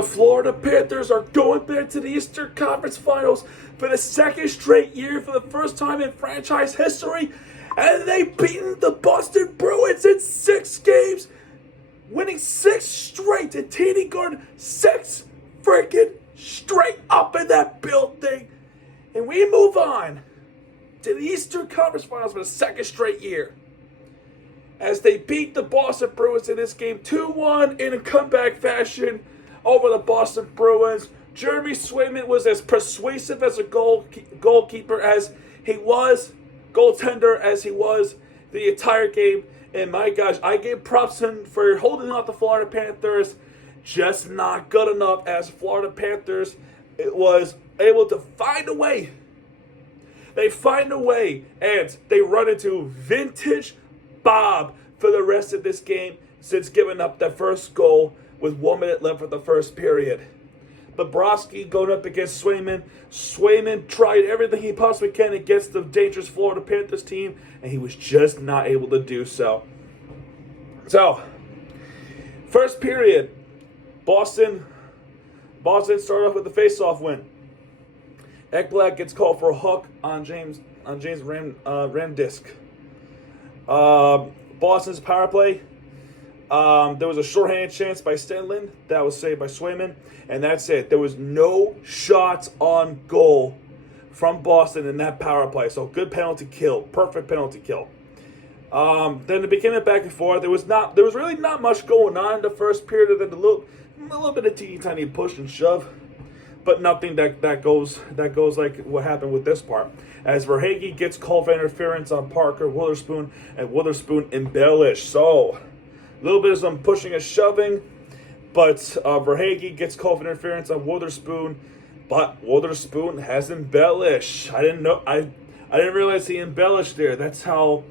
The Florida Panthers are going back to the Eastern Conference Finals for the second straight year for the first time in franchise history. And they've beaten the Boston Bruins in 6 games, winning 6 straight at TD Garden. 6 freaking straight up in that building. And we move on to the Eastern Conference Finals for the second straight year, as they beat the Boston Bruins in this game 2-1 in a comeback fashion over the Boston Bruins. Jeremy Swayman was as persuasive as a goalkeeper as he was, goaltender as he was the entire game. And my gosh, I gave props to him for holding off the Florida Panthers. Just not good enough, as Florida Panthers was able to find a way. They find a way, and they run into vintage Bob for the rest of this game since giving up that first goal with 1 minute left of the first period. Bobrovsky going up against Swayman. Swayman tried everything he possibly can against the dangerous Florida Panthers team, and he was just not able to do so. So, first period, Boston started off with the face-off win. Ekblad gets called for a hook on James Ramdisk. Boston's power play. There was a shorthanded chance by Stenlin that was saved by Swayman, and that's it. There was no shots on goal from Boston in that power play. So good penalty kill, perfect penalty kill. Then it became a back and forth. There was really not much going on in the first period. Then a little bit of teeny tiny push and shove, but nothing that goes like what happened with this part. As Verhaeghe gets called for interference on Parker Wotherspoon, and Wotherspoon embellished. So a little bit of some pushing and shoving, but Verhaeghe gets called for interference on Wotherspoon, but Wotherspoon has embellished. I didn't realize he embellished there. That's how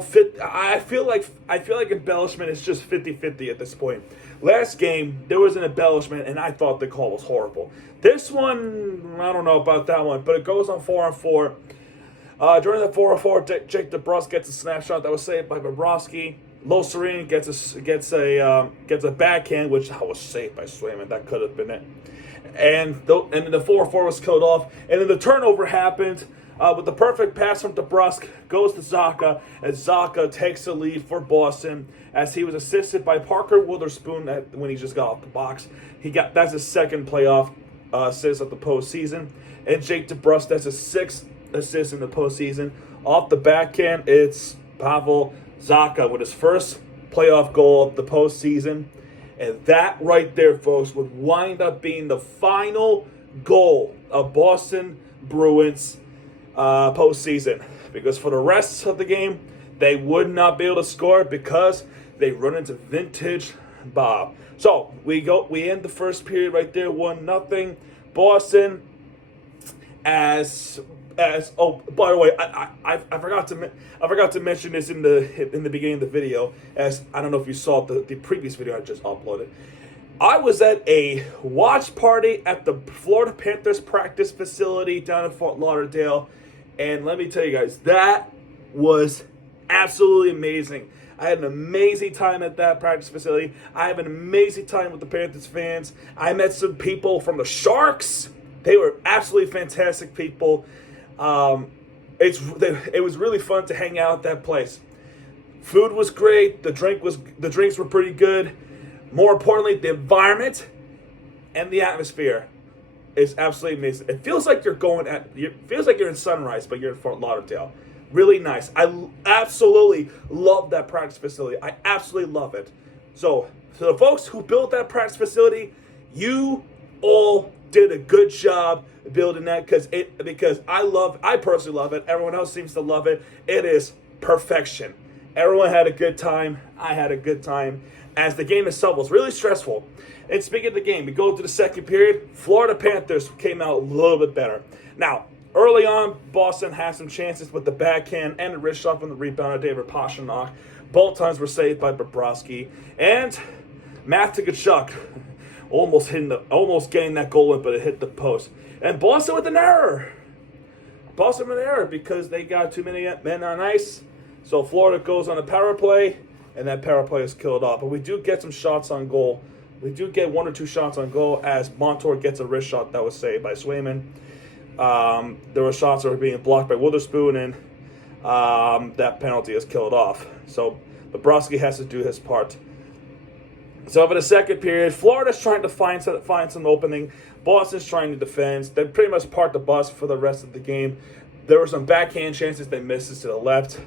fit. I feel like embellishment is just 50-50 at this point. Last game, there was an embellishment, and I thought the call was horrible. This one, I don't know about that one, but it goes on 4-on-4. During the 4-on-4, Jake DeBrusk gets a snapshot that was saved by Bobrovsky. Lo Serene gets a backhand, which was saved by Swayman. That could have been it. And then the 4-4 was killed off, and then the turnover happened. With the perfect pass from DeBrusk goes to Zacha, as Zacha takes the lead for Boston, as he was assisted by Parker Wotherspoon when he just got off the box. That's his second playoff assist of the postseason, and Jake DeBrusk, that's his 6th assist in the postseason. Off the backhand, it's Pavel Zacha with his first playoff goal of the postseason, and that right there, folks, would wind up being the final goal of Boston Bruins postseason, because for the rest of the game they would not be able to score because they run into vintage Bob. So we end the first period right there, 1-0 Boston. As oh, by the way, I forgot to mention this in the beginning of the video, as I don't know if you saw the previous video I just uploaded. I was at a watch party at the Florida Panthers practice facility down in Fort Lauderdale, and let me tell you guys, that was absolutely amazing. I had an amazing time at that practice facility. I have an amazing time with the Panthers fans. I met some people from the Sharks. They were absolutely fantastic people. It was really fun to hang out at that place. Food was great. The drinks were pretty good. More importantly, the environment and the atmosphere is absolutely amazing. It feels like you're in Sunrise, but you're in Fort Lauderdale. Really nice. I absolutely love that practice facility. I absolutely love it. So to the folks who built that practice facility, you all did a good job building that, because I personally love it. Everyone else seems to love it. It is perfection. Everyone had a good time. I had a good time, as the game itself was really stressful. And speaking of the game, we go to the second period. Florida Panthers came out a little bit better. Now, early on, Boston had some chances with the backhand and the wrist shot from the rebounder, David Pastrnak. Both times were saved by Bobrovsky. And Matt Tkachuk almost getting that goal in, but it hit the post. And Boston with an error. Because they got too many men on ice. So Florida goes on a power play, and that power play is killed off. But we do get some shots on goal We do get 1 or 2 shots on goal as Montour gets a wrist shot that was saved by Swayman. There were shots that were being blocked by Witherspoon, and that penalty is killed off. So Bobrovsky has to do his part. So for the second period, Florida's trying to find some opening. Boston's trying to defend. They pretty much parked the bus for the rest of the game. There were some backhand chances. They missed to the left.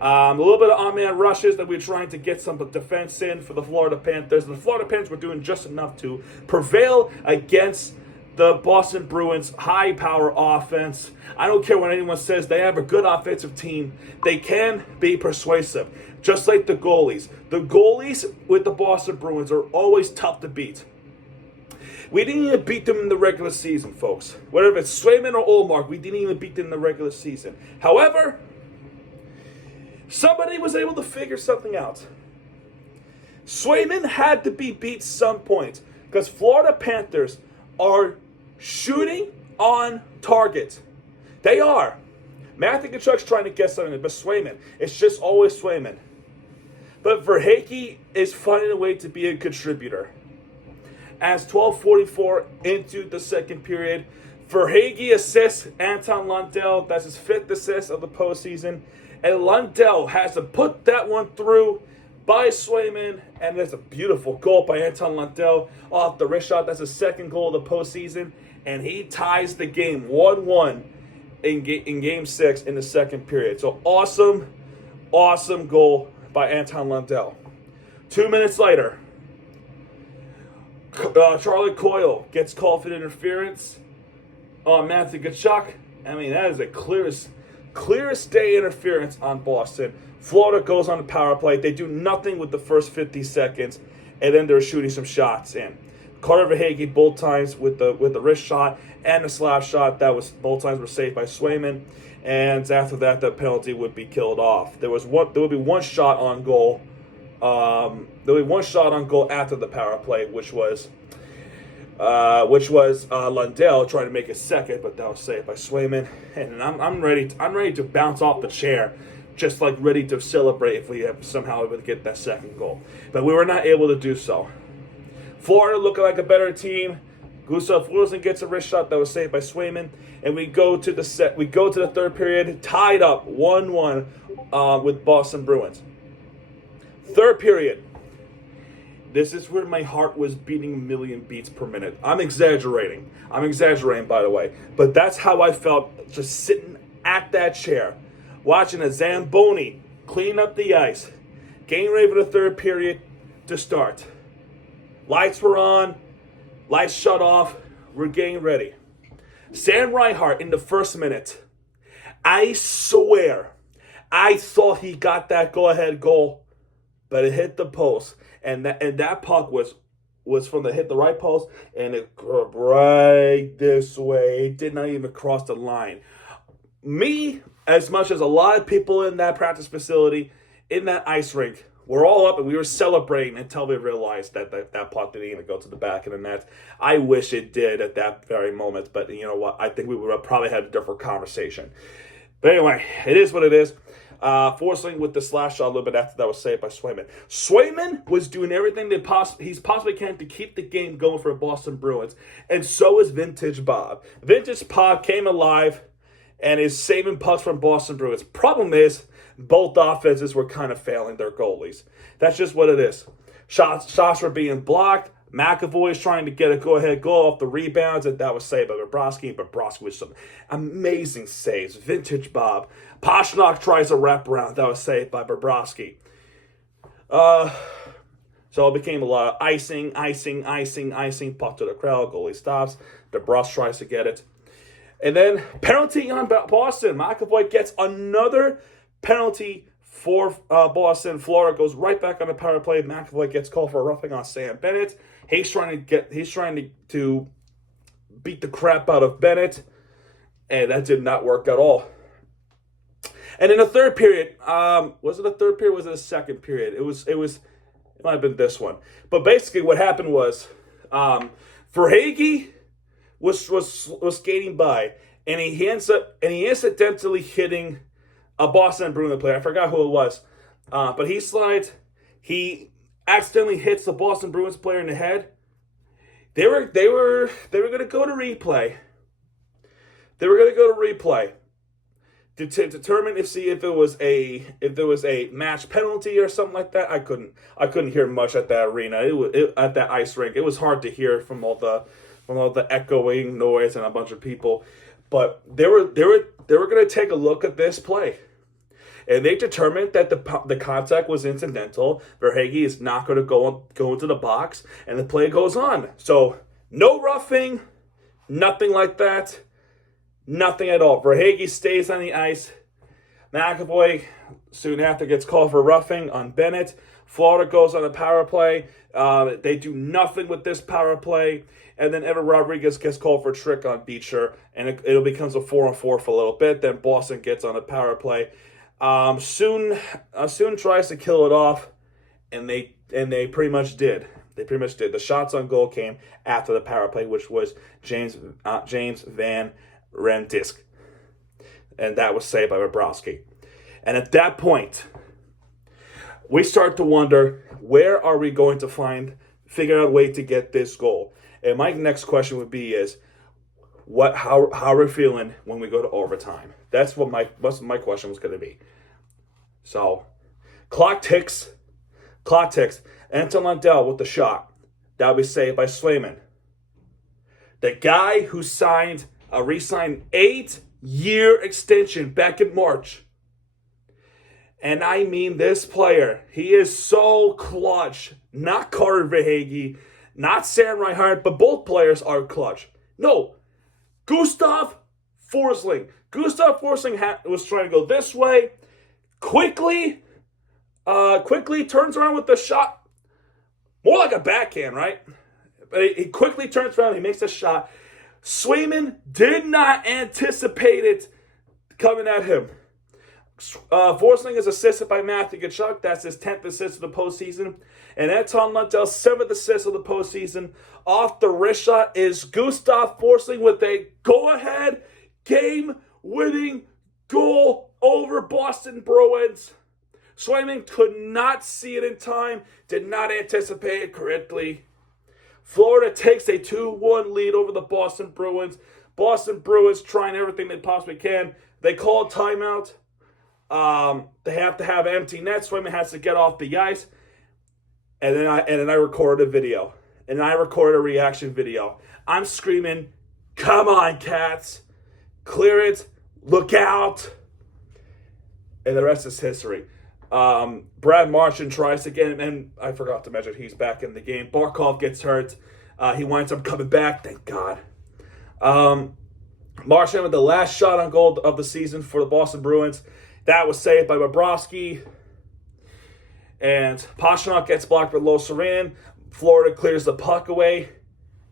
A little bit of on-man rushes that we were trying to get some defense in for the Florida Panthers. The Florida Panthers were doing just enough to prevail against the Boston Bruins' high-power offense. I don't care what anyone says. They have a good offensive team. They can be persuasive, just like the goalies. The goalies with the Boston Bruins are always tough to beat. We didn't even beat them in the regular season, folks. Whether it's Swayman or Ullmark, we didn't even beat them in the regular season. However, somebody was able to figure something out. Swayman had to be beat some point because Florida Panthers are shooting on target. They are. Matthew Tkachuk's trying to get something, but Swayman. It's just always Swayman. But Verhaeghe is finding a way to be a contributor. As 12:44 into the second period, Verhaeghe assists Anton Lundell. That's his 5th assist of the postseason. And Lundell has to put that one through by Swayman. And there's a beautiful goal by Anton Lundell off the wrist shot. That's his 2nd goal of the postseason. And he ties the game 1-1 in Game 6 in the second period. So awesome goal by Anton Lundell. 2 minutes later, Charlie Coyle gets called for interference on Matthew Tkachuk. I mean, that is a clearest day interference on Boston. Florida goes on the power play. They do nothing with the first 50 seconds, and then they're shooting some shots in. Carter Verhaeghe both times with the wrist shot and the slap shot. Both times were saved by Swayman. And after that, the penalty would be killed off. There would be one shot on goal. There would be one shot on goal after the power play, which was Lundell trying to make a second, but that was saved by Swayman. And I'm ready to bounce off the chair, just like ready to celebrate if we have somehow able to get that second goal. But we were not able to do so. Florida looking like a better team. Gustav Wilson gets a wrist shot that was saved by Swayman, and we go to the third period, tied up 1-1 with Boston Bruins. Third period. This is where my heart was beating a million beats per minute. I'm exaggerating, by the way. But that's how I felt just sitting at that chair, watching a Zamboni clean up the ice, getting ready for the third period to start. Lights were on, lights shut off, we're getting ready. Sam Reinhart in the first minute, I swear, I thought he got that go-ahead goal, but it hit the post, and that puck was from hit the right post, and it curved right this way. It did not even cross the line. Me, as much as a lot of people in that practice facility, in that ice rink, we're all up and we were celebrating until we realized that puck didn't even go to the back of the net. I wish it did at that very moment, but you know what? I think we would have probably had a different conversation. But anyway, it is what it is. Forsling with the slash shot a little bit after that was saved by Swayman. Swayman was doing everything he's possibly can to keep the game going for the Boston Bruins, and so is Vintage Bob. Vintage Bob came alive and is saving pucks from Boston Bruins. Problem is, both offenses were kind of failing their goalies. That's just what it is. Shots were being blocked. McAvoy's trying to get a go-ahead goal off the rebounds, and that was saved by Bobrovsky. Bobrovsky with some amazing saves. Vintage Bob. Pastrnak tries a wraparound. That was saved by Bobrovsky. So it became a lot of icing. Puck to the crowd. Goalie stops. DeBrus tries to get it. And then penalty on Boston. McAvoy gets another penalty for Boston. Florida goes right back on the power play. McAvoy gets called for roughing on Sam Bennett. He's trying to beat the crap out of Bennett, and that did not work at all. And in the third period, was it the third period? Or was it the second period? It might have been this one. But basically, what happened was, Verhaeghe was skating by, and he incidentally hitting a Boston Bruins player. I forgot who it was. But he slides. accidentally hits the Boston Bruins player in the head. They were going to go to replay. They were going to go to replay to determine if there was a match penalty or something like that. I couldn't hear much at that arena. At that ice rink. It was hard to hear from all the echoing noise and a bunch of people. But they were going to take a look at this play. And they determined that the contact was incidental. Verhaeghe is not going to go into the box, and the play goes on. So no roughing, nothing like that, nothing at all. Verhaeghe stays on the ice. McAvoy soon after gets called for roughing on Bennett. Florida goes on a power play. They do nothing with this power play. And then Evan Rodriguez gets called for a trick on Beecher, and it becomes a 4-on-4 for a little bit. Then Boston gets on a power play. Soon tries to kill it off, and they pretty much did. They pretty much did. The shots on goal came after the power play, which was James Van Rendisk, and that was saved by Bobrovsky. And at that point, we start to wonder, where are we going to figure out a way to get this goal? And my next question would be how are we feeling when we go to overtime? That's what my question was going to be. So, clock ticks. Anton Lundell with the shot. That will be saved by Swayman. The guy who re-signed 8-year extension back in March. And I mean this player. He is so clutch. Not Carter Verhaeghe, not Sam Reinhart, but both players are clutch. No, Gustav Forsling. Gustav Forsling was trying to go this way. Quickly turns around with the shot. More like a backhand, right? But he quickly turns around. He makes a shot. Swayman did not anticipate it coming at him. Forsling is assisted by Matthew Tkachuk. That's his 10th assist of the postseason. And Anton Lundell's 7th assist of the postseason. Off the wrist shot is Gustav Forsling with a go-ahead game-winning goal over Boston Bruins. Swayman could not see it in time, did not anticipate it correctly. Florida takes a 2-1 lead over the Boston Bruins. Boston Bruins trying everything they possibly can. They call a timeout. They have to have empty net. Swayman has to get off the ice. And then I recorded a video. And I recorded a reaction video. I'm screaming, "Come on, Cats. Clear it. Look out." And the rest is history. Brad Marchand tries again, and I forgot to mention he's back in the game. Barkov gets hurt. He winds up coming back, thank God. Marchand with the last shot on goal of the season for the Boston Bruins. That was saved by Bobrovsky. And Pastrnak gets blocked by Losarin. Florida clears the puck away.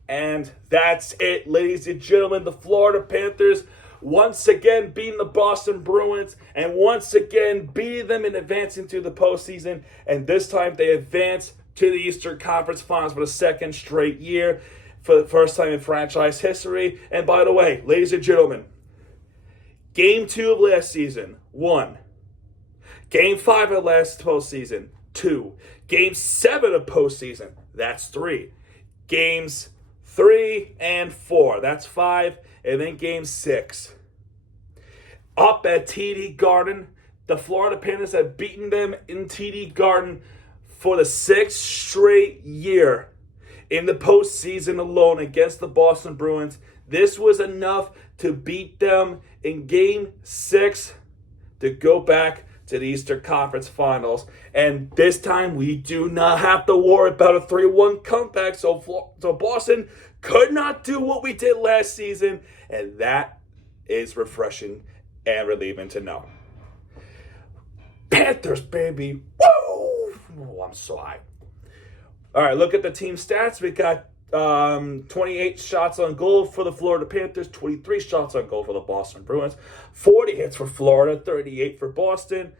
And that's it, ladies and gentlemen. The Florida Panthers once again beating the Boston Bruins, and once again beating them and advancing to the postseason. And this time they advance to the Eastern Conference Finals for the second straight year, for the first time in franchise history. And by the way, ladies and gentlemen, Game 2 of last season, 1. Game 5 of last postseason, 2. Game 7 of postseason, that's 3. Games 3 and 4, that's 5. And then Game 6. Up at TD Garden, the Florida Panthers have beaten them in TD Garden for the 6th straight year in the postseason alone against the Boston Bruins. This was enough to beat them in Game 6 to go back to the Eastern Conference Finals. And this time we do not have to worry about a 3-1 comeback. So Boston could not do what we did last season, and that is refreshing and relieving to know. Panthers, baby. Woo! Oh, I'm so hyped. All right, look at the team stats. We got 28 shots on goal for the Florida Panthers, 23 shots on goal for the Boston Bruins, 40 hits for Florida, 38 for Boston.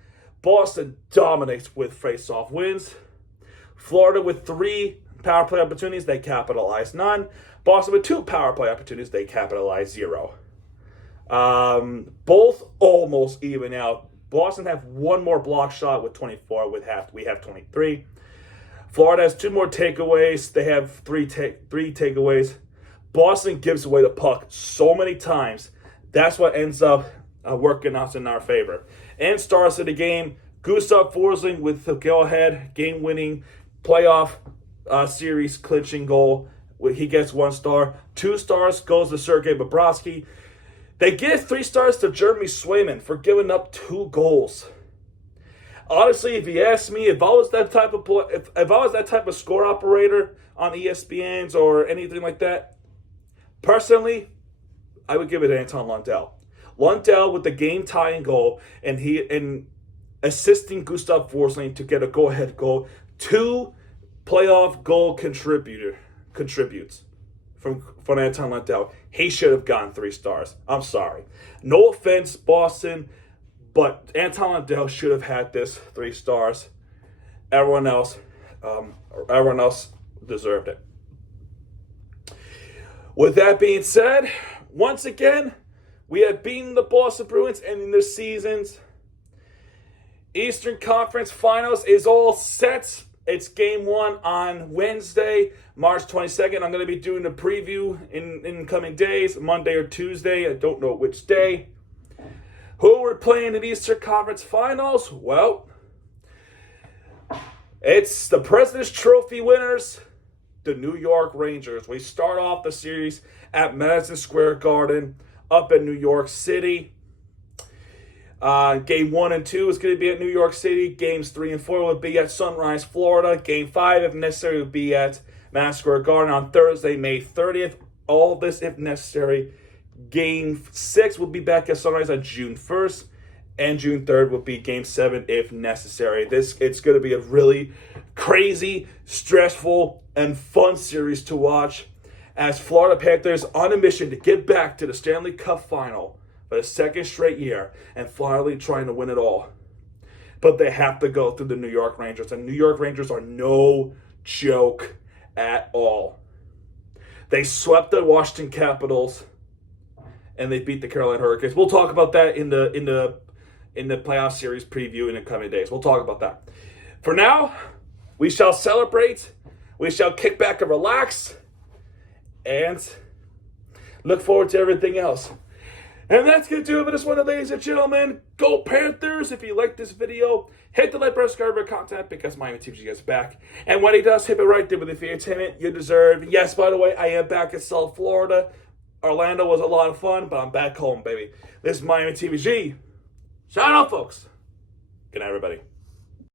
Boston dominates with face-off wins. Florida with 3 power play opportunities, they capitalize none. Boston with 2 power play opportunities, they capitalize 0. Both almost even out. Boston have 1 more block shot with 24. We have 23. Florida has 2 more takeaways. They have three takeaways. Boston gives away the puck so many times. That's what ends up working out in our favor. And stars of the game, Gustav Forsling with the go-ahead, game-winning playoff series clinching goal. He gets 1 star. 2 stars goes to Sergei Bobrovsky. They give 3 stars to Jeremy Swayman for giving up 2 goals. Honestly, if you ask me, if I was that type of score operator on ESPN's or anything like that, personally, I would give it to Anton Lundell. Lundell with the game-tying goal, and assisting Gustav Forsling to get a go-ahead goal. 2 playoff goal contributes from Anton Lundell. He should have gotten 3 stars. I'm sorry. No offense, Boston, but Anton Lundell should have had this 3 stars. Everyone else deserved it. With that being said, once again, we have beaten the Boston Bruins, and in this season's Eastern Conference Finals is all set. It's game 1 on Wednesday, March 22nd. I'm going to be doing a preview in coming days, Monday or Tuesday. I don't know which day. Who we're playing in Eastern Conference Finals? Well, it's the President's Trophy winners, the New York Rangers. We start off the series at Madison Square Garden up in New York City. Game 1 and 2 is going to be at New York City. Games 3 and 4 will be at Sunrise, Florida. Game 5, if necessary, will be at Madison Square Garden on Thursday, May 30th. All this, if necessary. Game 6 will be back at Sunrise on June 1st. And June 3rd will be Game 7, if necessary. It's going to be a really crazy, stressful, and fun series to watch as Florida Panthers on a mission to get back to the Stanley Cup Final for the 2nd straight year and finally trying to win it all. But they have to go through the New York Rangers, and New York Rangers are no joke at all. They swept the Washington Capitals, and they beat the Carolina Hurricanes. We'll talk about that in the playoff series preview in the coming days. We'll talk about that. For now, we shall celebrate. We shall kick back and relax, and look forward to everything else. And that's going to do it for this one, ladies and gentlemen. Go Panthers! If you like this video, hit the like button, subscribe for content, because Miami TVG is back. And when he does, hit it right there with the entertainment you deserve. Yes, by the way, I am back in South Florida. Orlando was a lot of fun, but I'm back home, baby. This is Miami TVG. Shout out, folks. Good night, everybody.